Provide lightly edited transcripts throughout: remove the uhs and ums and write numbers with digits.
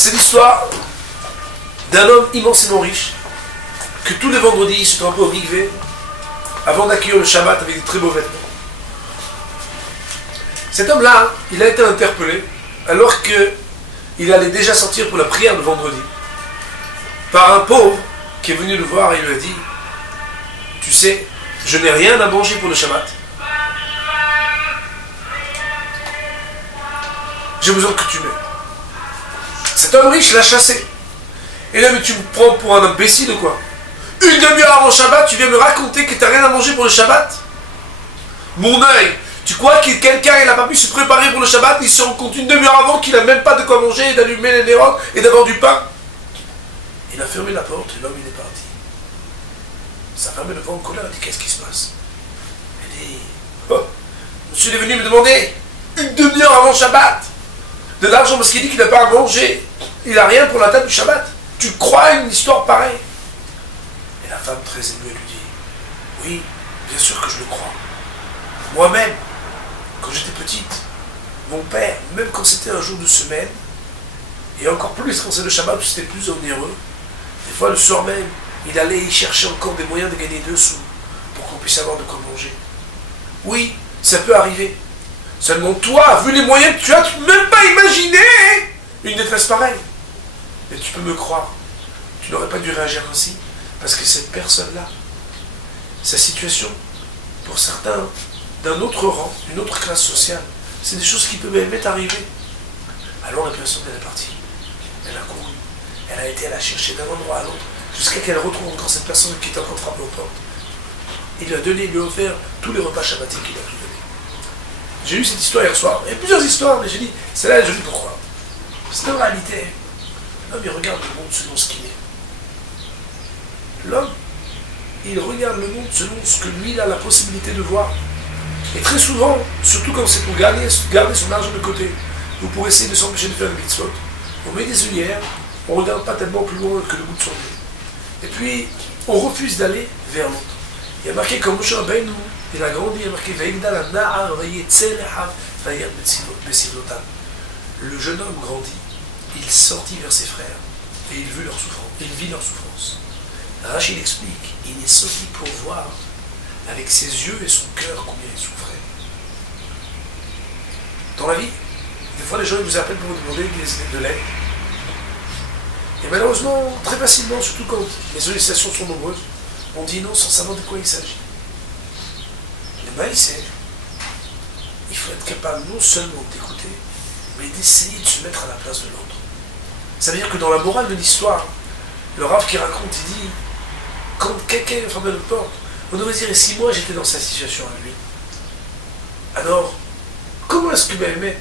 C'est l'histoire d'un homme immensément riche que tous les vendredis il se trempait au mikvé avant d'accueillir le Shabbat avec des très beaux vêtements. Cet homme-là, il a été interpellé alors qu'il allait déjà sortir pour la prière de vendredi par un pauvre qui est venu le voir et lui a dit « Tu sais, je n'ai rien à manger pour le Shabbat. J'ai besoin que tu m'aides. » Cet homme riche l'a chassé. Et là, mais tu me prends pour un imbécile ou quoi? Une demi-heure avant Shabbat, tu viens me raconter que tu n'as rien à manger pour le Shabbat? Mon œil, tu crois que quelqu'un n'a pas pu se préparer pour le Shabbat, il se rend compte une demi-heure avant qu'il n'a même pas de quoi manger, d'allumer les néons et d'avoir du pain? Il a fermé la porte et l'homme il est parti. Sa femme est devant en colère, elle dit qu'est-ce qui se passe? Elle dit oh, monsieur est venu me demander une demi-heure avant Shabbat de l'argent parce qu'il dit qu'il n'a pas à manger. Il n'a rien pour la table du Shabbat. Tu crois à une histoire pareille? Et la femme très émue lui dit oui, bien sûr que je le crois. Moi-même, quand j'étais petite, mon père, même quand c'était un jour de semaine, et encore plus quand c'est le Shabbat où c'était plus onéreux, des fois le soir même, il allait y chercher encore des moyens de gagner 2 sous pour qu'on puisse avoir de quoi manger. Oui, ça peut arriver. Seulement toi, vu les moyens que tu as, tu ne peux même pas imaginer une détresse pareille. Mais tu peux me croire, tu n'aurais pas dû réagir ainsi, parce que cette personne-là, sa situation, pour certains, d'un autre rang, d'une autre classe sociale, c'est des choses qui peuvent même arriver. Alors la personne, elle est partie. Elle a couru. Elle a cherché d'un endroit à l'autre, jusqu'à qu'elle retrouve encore cette personne qui était encore frappée aux portes. Il lui a donné, il lui a offert tous les repas shabbatiques qu'il a pu donner. J'ai eu cette histoire hier soir. Il y a plusieurs histoires, mais j'ai dit, celle-là, je dis pourquoi. Parce qu'en réalité, l'homme, il regarde le monde selon ce qu'il est. L'homme, il regarde le monde selon ce que lui, il a la possibilité de voir. Et très souvent, surtout quand c'est pour garder son argent de côté, ou pour essayer de s'empêcher de faire des mitzvot, on met des œillères, on ne regarde pas tellement plus loin que le bout de son nez. Et puis, on refuse d'aller vers l'autre. Il y a marqué comme Moshe Rabbeinu, il a grandi, il y a marqué le jeune homme grandit, il sortit vers ses frères, et il vit leur souffrance. Rachid explique, il est sorti pour voir avec ses yeux et son cœur combien il souffrait. Dans la vie, des fois les gens vous appellent pour vous demander de l'aide. Et malheureusement, très facilement, surtout quand les sollicitations sont nombreuses, on dit non sans savoir de quoi il s'agit. Le mal, c'est il faut être capable non seulement d'écouter, mais d'essayer de se mettre à la place de l'autre. Ça veut dire que dans la morale de l'histoire, le Rav qui raconte, il dit, quand quelqu'un frappe à notre porte, on devrait dire, et si moi j'étais dans sa situation à lui, alors, comment est-ce que Béhémet,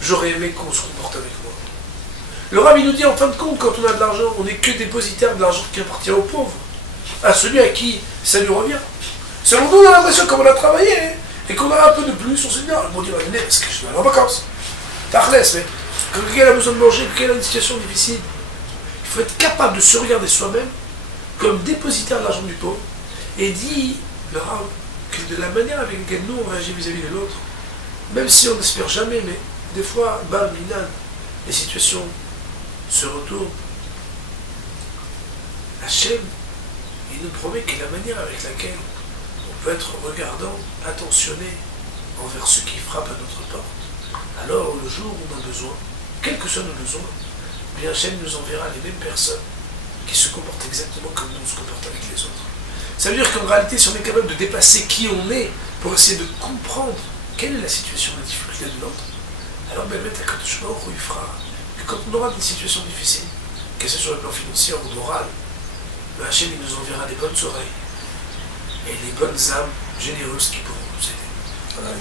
j'aurais aimé qu'on se comporte avec moi? Le Rav, il nous dit, en fin de compte, quand on a de l'argent, on n'est que dépositaire de l'argent qui appartient aux pauvres, à celui à qui ça lui revient. Selon nous, on a l'impression, comme on a travaillé, et qu'on a un peu de plus, on se dit, non, on dit, venez, parce que je vais aller en vacances. T'arlès, mais quand quelqu'un a besoin de manger, quand quelqu'un a une situation difficile, il faut être capable de se regarder soi-même comme dépositaire de l'argent du pauvre, et dit, le Rav, que de la manière avec laquelle nous on réagit vis-à-vis de l'autre, même si on n'espère jamais, mais des fois, bam, minan, les situations se retournent. Hachem, il nous promet que la manière avec laquelle on peut être regardant, attentionné envers ceux qui frappent à notre porte, alors le jour où on a besoin, quels que soient nos besoins, bien Hachem nous enverra les mêmes personnes qui se comportent exactement comme nous on se comporte avec les autres. Ça veut dire qu'en réalité, si on est capable de dépasser qui on est pour essayer de comprendre quelle est la situation, la difficulté de l'autre, alors ben mettre à côté de chemin, il fera que quand on aura des situations difficiles, que ce soit sur le plan financier ou moral, le Hachem il nous enverra des bonnes oreilles et les bonnes âmes généreuses qui pourront nous aider. Voilà.